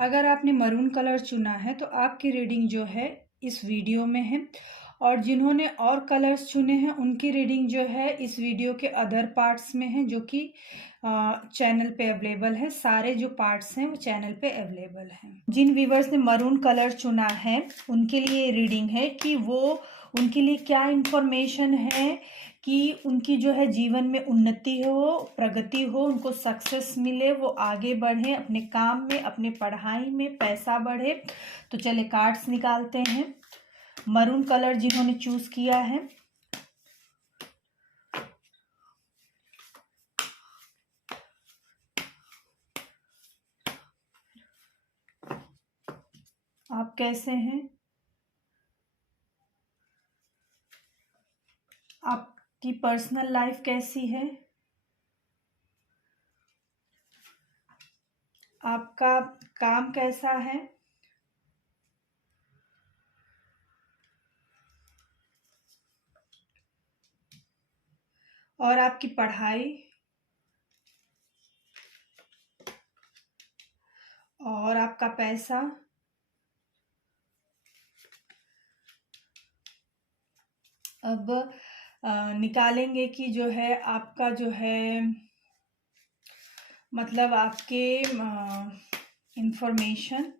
अगर आपने maroon colour चुना है तो आपकी रीडिंग जो है इस वीडियो में है, और जिन्होंने और कलर्स चुने हैं उनकी रीडिंग जो है इस वीडियो के अदर पार्ट्स में है, जो कि चैनल पे अवेलेबल है। सारे जो पार्ट्स हैं वो चैनल पे अवेलेबल हैं। जिन व्यूवर्स ने मरून कलर चुना है उनके लिए रीडिंग है कि वो उनके लिए क्या इंफॉर्मेशन है कि उनकी जो है जीवन में उन्नति हो, प्रगति हो, उनको सक्सेस मिले, वो आगे बढ़े अपने काम में, अपने पढ़ाई में, पैसा बढ़े। तो चले कार्ड्स निकालते हैं। मरून कलर जिन्होंने चूज किया है, आप कैसे हैं, आपकी पर्सनल लाइफ कैसी है, आपका काम कैसा है, और आपकी पढ़ाई और आपका पैसा। अब निकालेंगे कि जो है आपका जो है मतलब आपके इंफॉर्मेशन,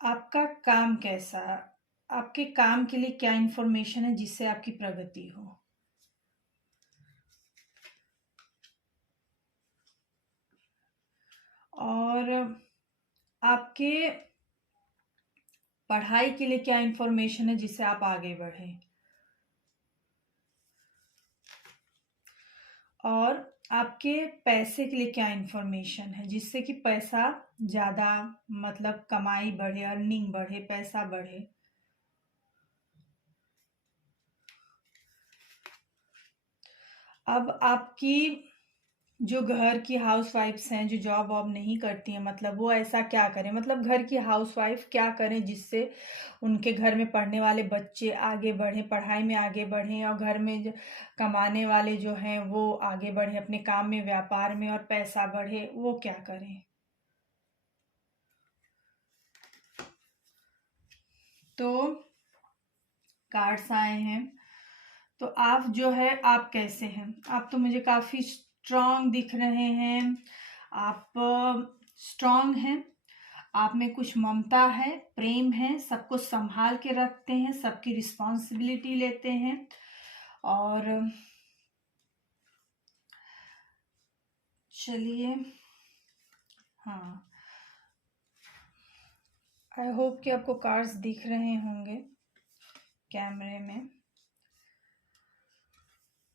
आपका काम कैसा, आपके काम के लिए क्या इंफॉर्मेशन है जिससे आपकी प्रगति हो। और आपके पढ़ाई के लिए क्या इंफॉर्मेशन है जिससे आप आगे बढ़ें। और आपके पैसे के लिए क्या इंफॉर्मेशन है जिससे कि पैसा ज़्यादा मतलब कमाई बढ़े, अर्निंग बढ़े, पैसा बढ़े। अब आपकी जो घर की हाउसवाइफ्स हैं, जो जॉब वॉब नहीं करती हैं, मतलब वो ऐसा क्या करें, मतलब घर की हाउसवाइफ क्या करें जिससे उनके घर में पढ़ने वाले बच्चे आगे बढ़ें, पढ़ाई में आगे बढ़ें, और घर में कमाने वाले जो हैं वो आगे बढ़ें अपने काम में, व्यापार में, और पैसा बढ़े, वो क्या करें। तो कार्ड्स आए हैं। तो आप जो है आप कैसे हैं, आप तो मुझे काफ़ी स्ट्रांग दिख रहे हैं। आप स्ट्रांग हैं, आप में कुछ ममता है, प्रेम है, सबको संभाल के रखते हैं, सबकी रिस्पॉन्सिबिलिटी लेते हैं। और चलिए, हाँ, आई होप कि आपको कार्ड्स दिख रहे होंगे कैमरे में।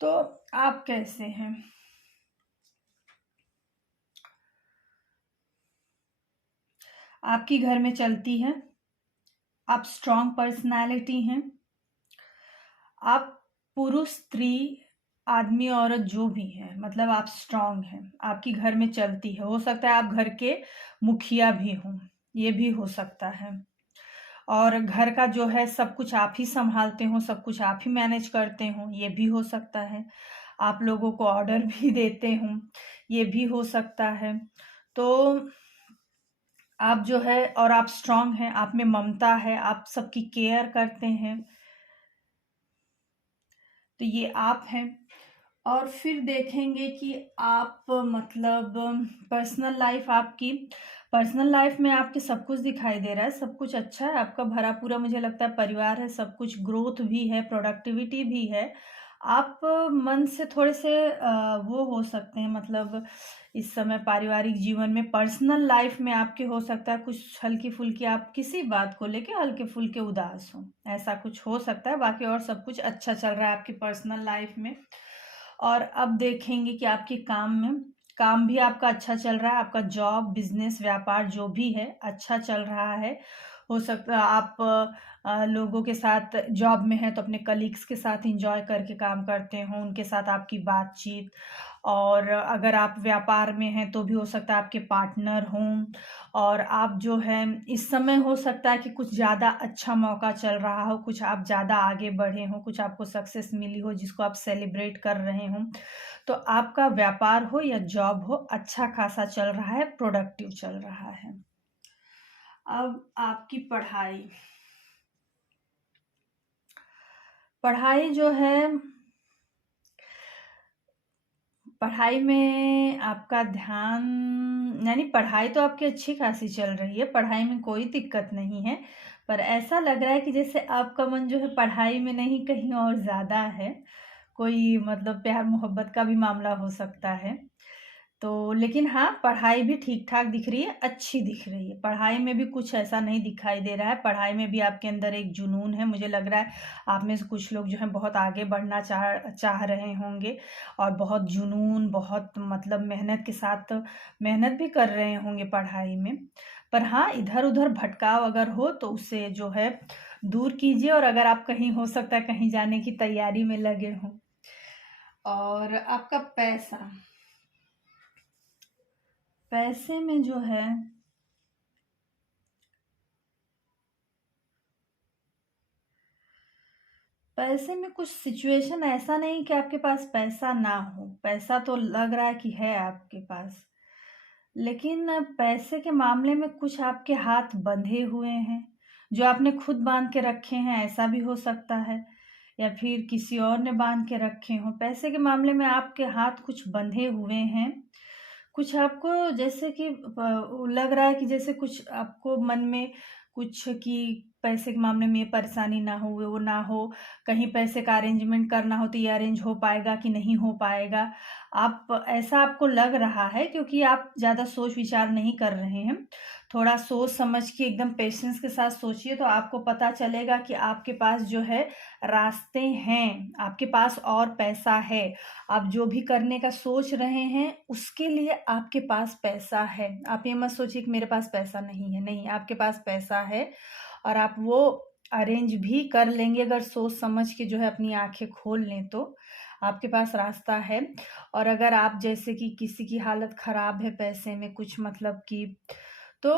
तो आप कैसे हैं, आपकी घर में चलती है, आप स्ट्रांग पर्सनालिटी हैं, आप पुरुष, स्त्री, आदमी, औरत जो भी है, मतलब आप स्ट्रांग हैं, आपकी घर में चलती है। हो सकता है आप घर के मुखिया भी हों, ये भी हो सकता है। और घर का जो है सब कुछ आप ही संभालते हो, सब कुछ आप ही मैनेज करते हो, ये भी हो सकता है। आप लोगों को ऑर्डर भी देते हो, ये भी हो सकता है। तो आप जो है, और आप स्ट्रांग हैं, आप में ममता है, आप सबकी केयर करते हैं। तो ये आप हैं। और फिर देखेंगे कि आप मतलब पर्सनल लाइफ, आपकी पर्सनल लाइफ में आपके सब कुछ दिखाई दे रहा है, सब कुछ अच्छा है, आपका भरा पूरा मुझे लगता है परिवार है, सब कुछ ग्रोथ भी है, प्रोडक्टिविटी भी है। आप मन से थोड़े से वो हो सकते हैं, मतलब इस समय पारिवारिक जीवन में, पर्सनल लाइफ में आपके हो सकता है कुछ हल्की फुल्की, आप किसी बात को लेके हल्के फुल्के उदास हो, ऐसा कुछ हो सकता है। बाकी और सब कुछ अच्छा चल रहा है आपकी पर्सनल लाइफ में। और अब देखेंगे कि आपके काम में, काम भी आपका अच्छा चल रहा है, आपका जॉब, बिजनेस, व्यापार जो भी है अच्छा चल रहा है। हो सकता है आप लोगों के साथ जॉब में हैं तो अपने कलीग्स के साथ एंजॉय करके काम करते हो, उनके साथ आपकी बातचीत। और अगर आप व्यापार में हैं तो भी हो सकता है आपके पार्टनर हों, और आप जो है इस समय हो सकता है कि कुछ ज़्यादा अच्छा मौका चल रहा हो, कुछ आप ज़्यादा आगे बढ़े हों, कुछ आपको सक्सेस मिली हो जिसको आप सेलिब्रेट कर रहे हों। तो आपका व्यापार हो या जॉब हो, अच्छा खासा चल रहा है, प्रोडक्टिव चल रहा है। अब आपकी पढ़ाई, पढ़ाई जो है, पढ़ाई में आपका ध्यान, यानी पढ़ाई तो आपकी अच्छी खासी चल रही है, पढ़ाई में कोई दिक्कत नहीं है, पर ऐसा लग रहा है कि जैसे आपका मन जो है पढ़ाई में नहीं कहीं और ज़्यादा है। कोई मतलब प्यार मोहब्बत का भी मामला हो सकता है। तो लेकिन हाँ, पढ़ाई भी ठीक-ठाक दिख रही है, अच्छी दिख रही है। पढ़ाई में भी कुछ ऐसा नहीं दिखाई दे रहा है, पढ़ाई में भी आपके अंदर एक जुनून है। मुझे लग रहा है आप में से कुछ लोग जो हैं बहुत आगे बढ़ना चाह चाह रहे होंगे, और बहुत जुनून, बहुत मतलब मेहनत के साथ मेहनत भी कर रहे होंगे पढ़ाई में। पर हाँ, इधर-उधर भटकाव अगर हो तो उसे जो है दूर कीजिए, और अगर आप कहीं हो सकता है कहीं जाने की तैयारी में लगे हों। और आपका पैसा, पैसे में जो है, पैसे में कुछ सिचुएशन ऐसा नहीं कि आपके पास पैसा ना हो, पैसा तो लग रहा है कि है आपके पास, लेकिन पैसे के मामले में कुछ आपके हाथ बंधे हुए हैं, जो आपने खुद बांध के रखे हैं, ऐसा भी हो सकता है, या फिर किसी और ने बांध के रखे हों। पैसे के मामले में आपके हाथ कुछ बंधे हुए हैं, कुछ आपको जैसे कि लग रहा है कि जैसे कुछ आपको मन में कुछ कि पैसे के मामले में ये परेशानी ना हो, वो ना हो, कहीं पैसे का अरेंजमेंट करना हो तो ये अरेंज हो पाएगा कि नहीं हो पाएगा। आप ऐसा आपको लग रहा है क्योंकि आप ज़्यादा सोच विचार नहीं कर रहे हैं। थोड़ा सोच समझ के एकदम पेशेंस के साथ सोचिए तो आपको पता चलेगा कि आपके पास जो है रास्ते हैं, आपके पास और पैसा है। आप जो भी करने का सोच रहे हैं, उसके लिए आपके पास पैसा है। आप ये मत सोचिए कि मेरे पास पैसा नहीं है, नहीं, आपके पास पैसा है, और आप वो अरेंज भी कर लेंगे अगर सोच समझ के जो है अपनी आँखें खोल लें तो। आपके पास रास्ता है। और अगर आप जैसे कि किसी की हालत ख़राब है पैसे में कुछ मतलब कि, तो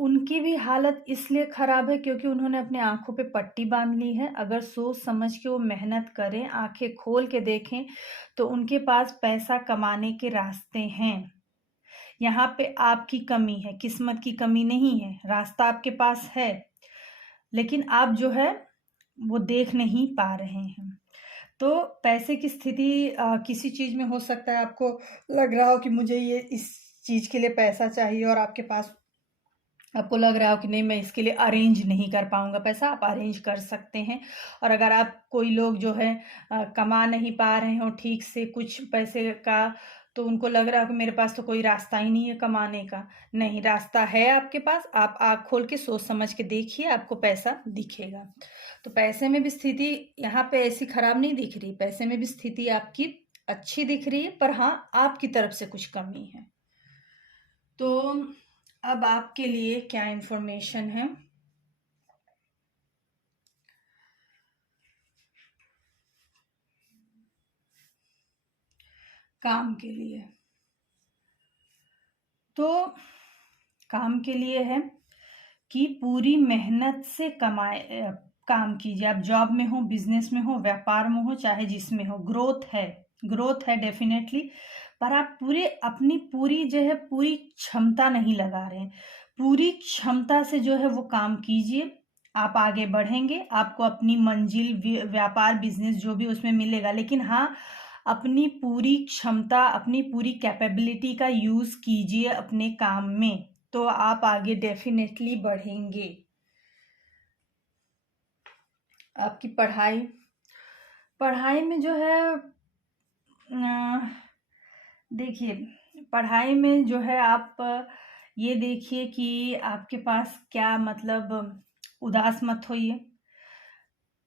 उनकी भी हालत इसलिए ख़राब है क्योंकि उन्होंने अपनी आँखों पे पट्टी बाँध ली है। अगर सोच समझ के वो मेहनत करें, आँखें खोल के देखें, तो उनके पास पैसा कमाने के रास्ते हैं। यहाँ पे आपकी कमी है, किस्मत की कमी नहीं है, रास्ता आपके पास है, लेकिन आप जो है वो देख नहीं पा रहे हैं। तो पैसे की स्थिति किसी चीज़ में हो सकता है आपको लग रहा हो कि मुझे ये इस चीज़ के लिए पैसा चाहिए, और आपके पास आपको लग रहा हो कि नहीं मैं इसके लिए अरेंज नहीं कर पाऊँगा पैसा, आप अरेंज कर सकते हैं। और अगर आप कोई लोग जो है कमा नहीं पा रहे हों ठीक से कुछ पैसे का, तो उनको लग रहा हो कि मेरे पास तो कोई रास्ता ही नहीं है कमाने का। नहीं, रास्ता है आपके पास, आप आँख खोल के सोच समझ के देखिए, आपको पैसा दिखेगा। तो पैसे में भी स्थिति यहाँ पे ऐसी खराब नहीं दिख रही, पैसे में भी स्थिति आपकी अच्छी दिख रही है, पर हाँ, आपकी तरफ से कुछ कमी है। तो अब आपके लिए क्या इन्फॉर्मेशन है? काम के लिए, तो काम के लिए है कि पूरी मेहनत से काम कीजिए। आप जॉब में हो, बिजनेस में हो, व्यापार में हो, चाहे जिसमें हो, ग्रोथ है डेफिनेटली, पर आप पूरे अपनी पूरी जो है पूरी क्षमता नहीं लगा रहे हैं। पूरी क्षमता से जो है वो काम कीजिए, आप आगे बढ़ेंगे, आपको अपनी मंजिल व्यापार बिजनेस जो भी उसमें मिलेगा, लेकिन हाँ, अपनी पूरी क्षमता, अपनी पूरी कैपेबिलिटी का यूज़ कीजिए अपने काम में, तो आप आगे डेफिनेटली बढ़ेंगे। आपकी पढ़ाई, पढ़ाई में जो है देखिए, पढ़ाई में जो है आप ये देखिए कि आपके पास क्या मतलब, उदास मत होइए।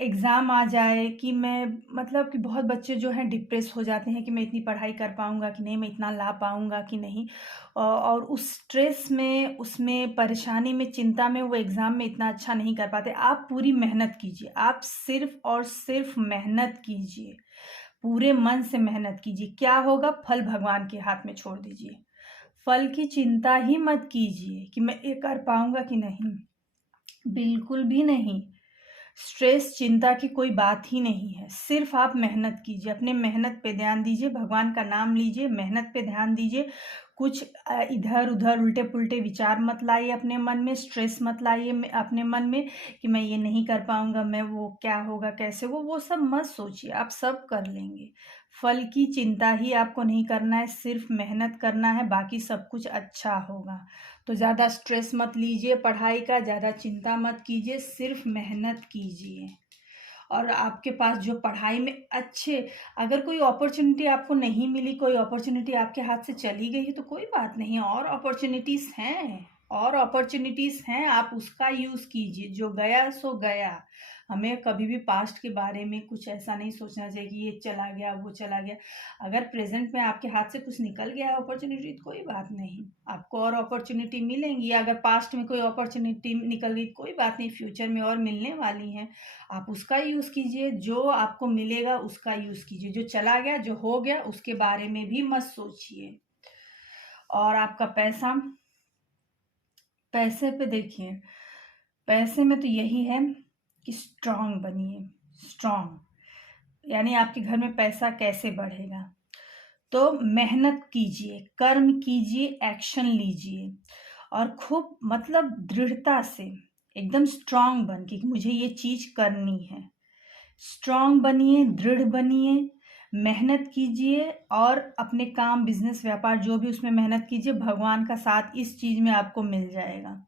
एग्ज़ाम आ जाए कि मैं मतलब कि बहुत बच्चे जो हैं डिप्रेस हो जाते हैं कि मैं इतनी पढ़ाई कर पाऊँगा कि नहीं, मैं इतना ला पाऊँगा कि नहीं। और उस स्ट्रेस में, उसमें परेशानी में, चिंता में वो एग्ज़ाम में इतना अच्छा नहीं कर पाते। आप पूरी मेहनत कीजिए, आप सिर्फ़ और सिर्फ़ मेहनत कीजिए, पूरे मन से मेहनत कीजिए। क्या होगा, फल भगवान के हाथ में छोड़ दीजिए। फल की चिंता ही मत कीजिए कि मैं ये कर पाऊँगा कि नहीं, बिल्कुल भी नहीं। स्ट्रेस, चिंता की कोई बात ही नहीं है। सिर्फ़ आप मेहनत कीजिए, अपने मेहनत पे ध्यान दीजिए, भगवान का नाम लीजिए, मेहनत पे ध्यान दीजिए। कुछ इधर-उधर उल्टे-पुल्टे विचार मत लाइए अपने मन में, स्ट्रेस मत लाइए अपने मन में कि मैं ये नहीं कर पाऊँगा, मैं वो क्या होगा, कैसे वो सब मत सोचिए, आप सब कर लेंगे। फल की चिंता ही आपको नहीं करना है, सिर्फ़ मेहनत करना है, बाकी सब कुछ अच्छा होगा। तो ज़्यादा स्ट्रेस मत लीजिए पढ़ाई का, ज़्यादा चिंता मत कीजिए, सिर्फ़ मेहनत कीजिए। और आपके पास जो पढ़ाई में अच्छे, अगर कोई अपॉर्च्युनिटी आपको नहीं मिली, कोई अपॉर्च्युनिटी आपके हाथ से चली गई है तो कोई बात नहीं, और अपॉर्च्युनिटीज़ हैं, और अपॉर्च्युनिटीज़ हैं, आप उसका यूज़ कीजिए। जो गया सो गया। हमें कभी भी पास्ट के बारे में कुछ ऐसा नहीं सोचना चाहिए कि ये चला गया, वो चला गया। अगर प्रेज़ेंट में आपके हाथ से कुछ निकल गया है अपॉर्च्युनिटी तो कोई बात नहीं, आपको और अपॉर्च्युनिटी मिलेंगी। अगर पास्ट में कोई अपॉर्च्युनिटी निकल गई कोई बात नहीं, फ्यूचर में और मिलने वाली हैं। आप उसका यूज़ कीजिए, जो आपको मिलेगा उसका यूज़ कीजिए। जो चला गया, जो हो गया उसके बारे में भी मत सोचिए। और आपका पैसा, पैसे पे देखिए, पैसे में तो यही है कि स्ट्रॉन्ग बनिए, स्ट्रॉन्ग। यानी आपके घर में पैसा कैसे बढ़ेगा? तो मेहनत कीजिए, कर्म कीजिए, एक्शन लीजिए और खूब मतलब दृढ़ता से एकदम स्ट्रॉन्ग बन के कि मुझे ये चीज़ करनी है। स्ट्रॉन्ग बनिए, दृढ़ बनिए, मेहनत कीजिए और अपने काम, बिज़नेस, व्यापार जो भी उसमें मेहनत कीजिए, भगवान का साथ इस चीज़ में आपको मिल जाएगा।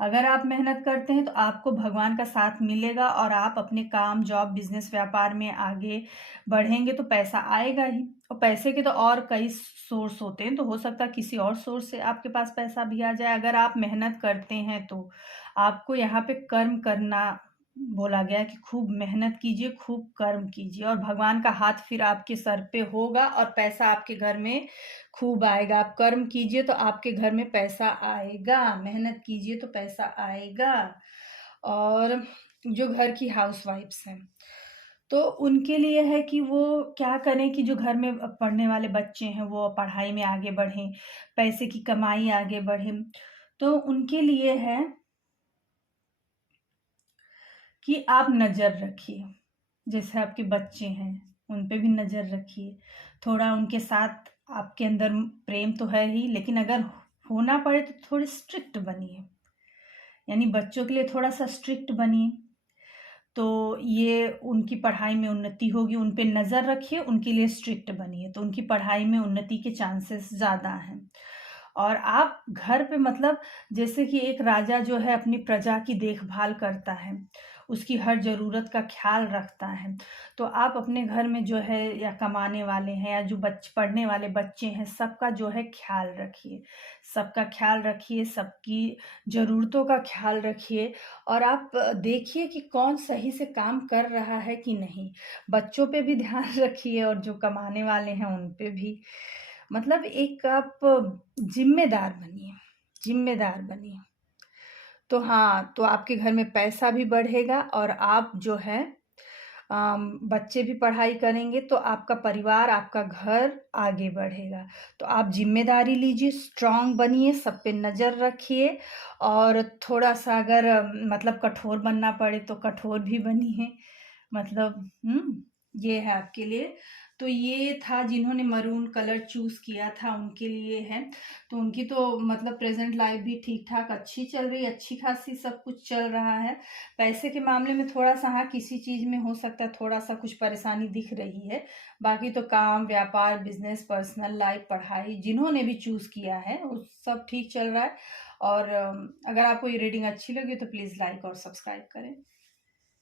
अगर आप मेहनत करते हैं तो आपको भगवान का साथ मिलेगा और आप अपने काम, जॉब, बिज़नेस, व्यापार में आगे बढ़ेंगे तो पैसा आएगा ही। और पैसे के तो और कई सोर्स होते हैं, तो हो सकता है किसी और सोर्स से आपके पास पैसा भी आ जाए। अगर आप मेहनत करते हैं तो आपको यहाँ पे कर्म करना बोला गया है कि खूब मेहनत कीजिए, खूब कर्म कीजिए और भगवान का हाथ फिर आपके सर पे होगा और पैसा आपके घर में खूब आएगा। आप कर्म कीजिए तो आपके घर में पैसा आएगा, मेहनत कीजिए तो पैसा आएगा। और जो घर की हाउसवाइफ्स हैं, तो उनके लिए है कि वो क्या करें कि जो घर में पढ़ने वाले बच्चे हैं, वो पढ़ाई में आगे बढ़ें, पैसे की कमाई आगे बढ़े। तो उनके लिए है कि आप नज़र रखिए। जैसे आपके बच्चे हैं, उन पे भी नज़र रखिए। थोड़ा उनके साथ आपके अंदर प्रेम तो है ही, लेकिन अगर होना पड़े तो थोड़े स्ट्रिक्ट बनिए। यानी बच्चों के लिए थोड़ा-सा स्ट्रिक्ट बनिए, तो ये उनकी पढ़ाई में उन्नति होगी। उन पे नज़र रखिए, उनके लिए स्ट्रिक्ट बनिए, तो उनकी पढ़ाई में उन्नति के चांसेस ज़्यादा हैं। और आप घर पे मतलब जैसे कि एक राजा जो है अपनी प्रजा की देखभाल करता है, उसकी हर ज़रूरत का ख़्याल रखता है, तो आप अपने घर में जो है या कमाने वाले हैं या जो पढ़ने वाले बच्चे हैं, सबका जो है ख़्याल रखिए। सबका ख़्याल रखिए, सबकी ज़रूरतों का ख़्याल रखिए और आप देखिए कि कौन सही से काम कर रहा है कि नहीं। बच्चों पे भी ध्यान रखिए और जो कमाने वाले हैं उन पे भी। मतलब एक आप ज़िम्मेदार बनिए, ज़िम्मेदार बनिए। तो हाँ, तो आपके घर में पैसा भी बढ़ेगा और आप जो है बच्चे भी पढ़ाई करेंगे तो आपका परिवार, आपका घर आगे बढ़ेगा। तो आप ज़िम्मेदारी लीजिए, स्ट्रॉन्ग बनिए, सब पे नज़र रखिए और थोड़ा-सा अगर मतलब कठोर बनना पड़े तो कठोर भी बनिए। मतलब ये है आपके लिए। तो ये था जिन्होंने मरून कलर चूज़ किया था उनके लिए है। तो उनकी तो मतलब प्रेज़ेंट लाइफ़ भी ठीक-ठाक अच्छी चल रही है, अच्छी-खासी सब कुछ चल रहा है। पैसे के मामले में थोड़ा-सा हाँ, किसी चीज़ में हो सकता है थोड़ा-सा कुछ परेशानी दिख रही है। बाकी तो काम, व्यापार, बिज़नेस, पर्सनल लाइफ़, पढ़ाई जिन्होंने भी चूज़ किया है वो सब ठीक चल रहा है। और अगर आपको ये रीडिंग अच्छी लगी तो प्लीज़ लाइक और सब्सक्राइब करें।